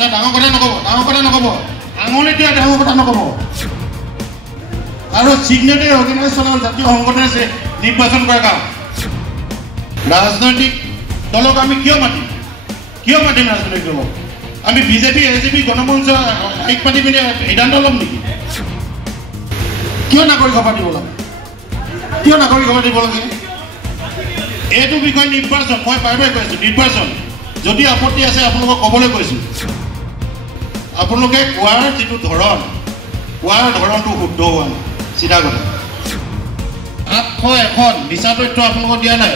না ডাঙৰ কথা নক'ব আঙুলিটো ডাঙৰ কথা নক'ব আৰু চিগনেটেৰী অৰ্গেনাইজেশ্যন জাতীয় সংগঠনে নিৰ্বাচন কৰা কাম ৰাজনৈতিক দলক আমি কিয় মাতিম ৰাজনৈতিক দলক আমি বিজেপি এজেপি গণমঞ্চ এক পাতি পিনে সিদ্ধান্ত ল'ম নেকি কিয় নাগৰিক সভা দিব লাগে এইটো বিষয় নিৰ্বাচন মই বাৰে কৈছোঁ নিৰ্বাচন যদি আপত্তি আছে আপোনালোকক ক'বলৈ কৈছোঁ আপোনালোকে কোৱাৰ যিটো ধৰণটো শুদ্ধ হোৱা নাই চিধা কথা 701 মিছা তথ্য আপোনালোকক দিয়া নাই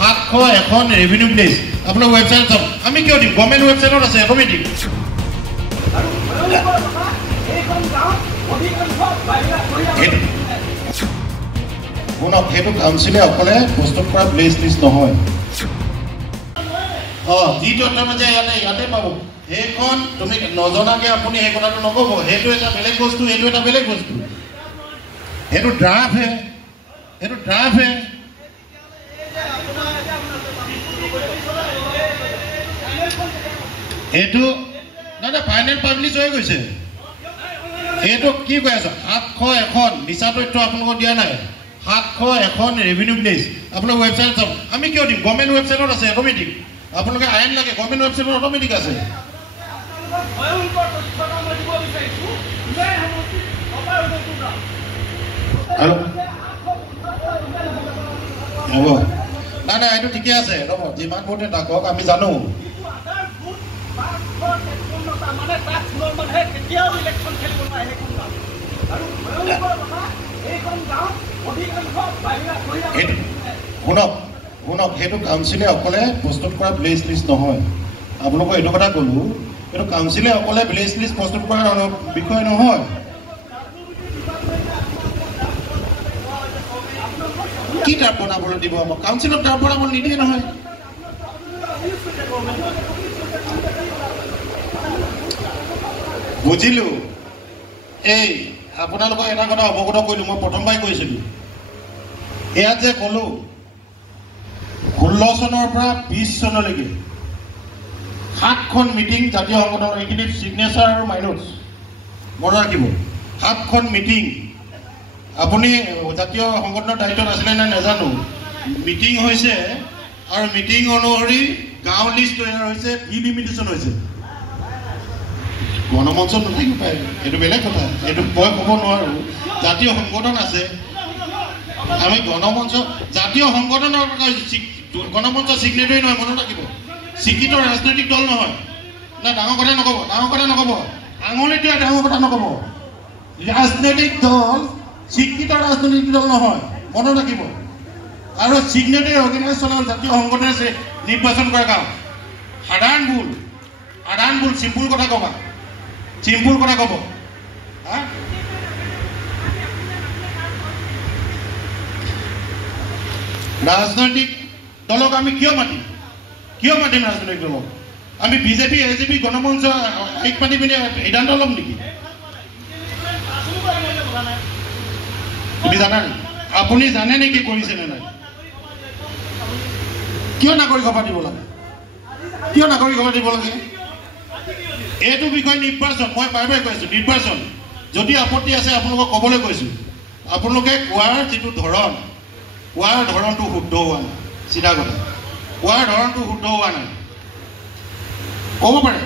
701 ৰেভিনিউ প্লেচ আপোনাৰ ৱেবছাইট চাওক আমি কিয় দিম গভৰ্ণমেণ্ট ৱেবছাইটত আছে একমে দিম শুনক সেইটো কাউন্সিলে অকলে প্ৰস্তুত কৰা প্লেচ লিষ্ট নহয় যি তথ্য যে ইয়াতে পাব সেইখন তুমি নজনাকে আপুনি সেই কথাটো নক'ব সেইটো এটা বেলেগ বস্তু এইটো এটা বেলেগ বস্তু সেইটো ড্ৰাফ্ট হে এইটো না ফাইনেল পাব্লিছ হৈ গৈছে এইটো কি কৈ আছো 701 মিছা তথ্য আপোনালোকক দিয়া নাই 701 ৰেভিনিউ প্লেচ আপোনাৰ ৱেবছাইট চাওক আমি কিয় দিম গভৰ্ণমেণ্ট ৱেবছাইটত আছে একমে দিম আপোনালোকে আইন লাগে গভৰ্ণমেণ্ট ৱেবছাইটত অট'মেটিক আছে হ'ব নাই এইটো ঠিকে আছে ৰ'ব যিমান ভোটে থাকক আমি জানো শুনক সেইটো কাউন্সিলে অকলে প্ৰস্তুত কৰা প্লেচ লিষ্ট নহয় আপোনালোকক এইটো কথা ক'লোঁ এইটো কাউন্সিলে অকলে প্লেচ লিষ্ট প্ৰস্তুত কৰাৰ বিষয় নহয় কি তাৰ বনাবলৈ দিব আমাক কাউন্সিলত তাৰ বনাব নিদিয়ে নহয় বুজিলোঁ এই আপোনালোকক এটা কথা অৱগত কৰিলোঁ মই প্ৰথমবাৰ কৈছিলোঁ ইয়াত যে ক'লোঁ 16 চনৰ পৰা 20 চনলৈকে 7খন মিটিং জাতীয় সংগঠনৰ এইখিনি চিগনেচাৰ আৰু মাইনৰ্ছ মনত ৰাখিব 7খন মিটিং আপুনি জাতীয় সংগঠনৰ দায়িত্বত আছিলে নে নাজানো মিটিং হৈছে আৰু মিটিং অনুসৰি গাঁও লিষ্ট তৈয়াৰ হৈছে ডিলিমিটেশ্যন হৈছে গণমঞ্চত নাথাকিব পাৰে এইটো বেলেগ কথা এইটো মই ক'ব নোৱাৰোঁ জাতীয় সংগঠন আছে আমি গণমঞ্চ জাতীয় সংগঠনৰ গণমঞ্চ চিগনেটৰী নহয় মনত ৰাখিব স্বীকৃত ৰাজনৈতিক দল নহয় না ডাঙৰ কথা নক'ব আঙুলিটো ডাঙৰ কথা নক'ব ৰাজনৈতিক দল স্বীকৃত ৰাজনৈতিক দল নহয় মনত ৰাখিব আৰু চিগনেটৰী অৰ্গেনাইজেশ্যন জাতীয় সংগঠনে নিৰ্বাচন কৰা কাম সাধাৰণ ভুল চিম্পুল কথা ক'ব ৰাজনৈতিক দলক আমি কিয় মাতিম ৰাজনৈতিক দলক আমি বিজেপি এজেপি গণমঞ্চ এক পাতি পিনে সিদ্ধান্ত ল'ম নেকি তুমি জানা নেকি আপুনি জানে নেকি কৰিছেনে নাই কিয় নাগৰিক সভা দিব লাগে এইটো বিষয় নিৰ্বাচন মই বাৰে কৈছোঁ নিৰ্বাচন যদি আপত্তি আছে আপোনালোকক ক'বলৈ কৈছোঁ আপোনালোকে কোৱাৰ যিটো ধৰণটো শুদ্ধ হোৱা নাই চিধা কথা কোৱাৰ ধৰণটো শুদ্ধ হোৱা নাই ক'ব পাৰে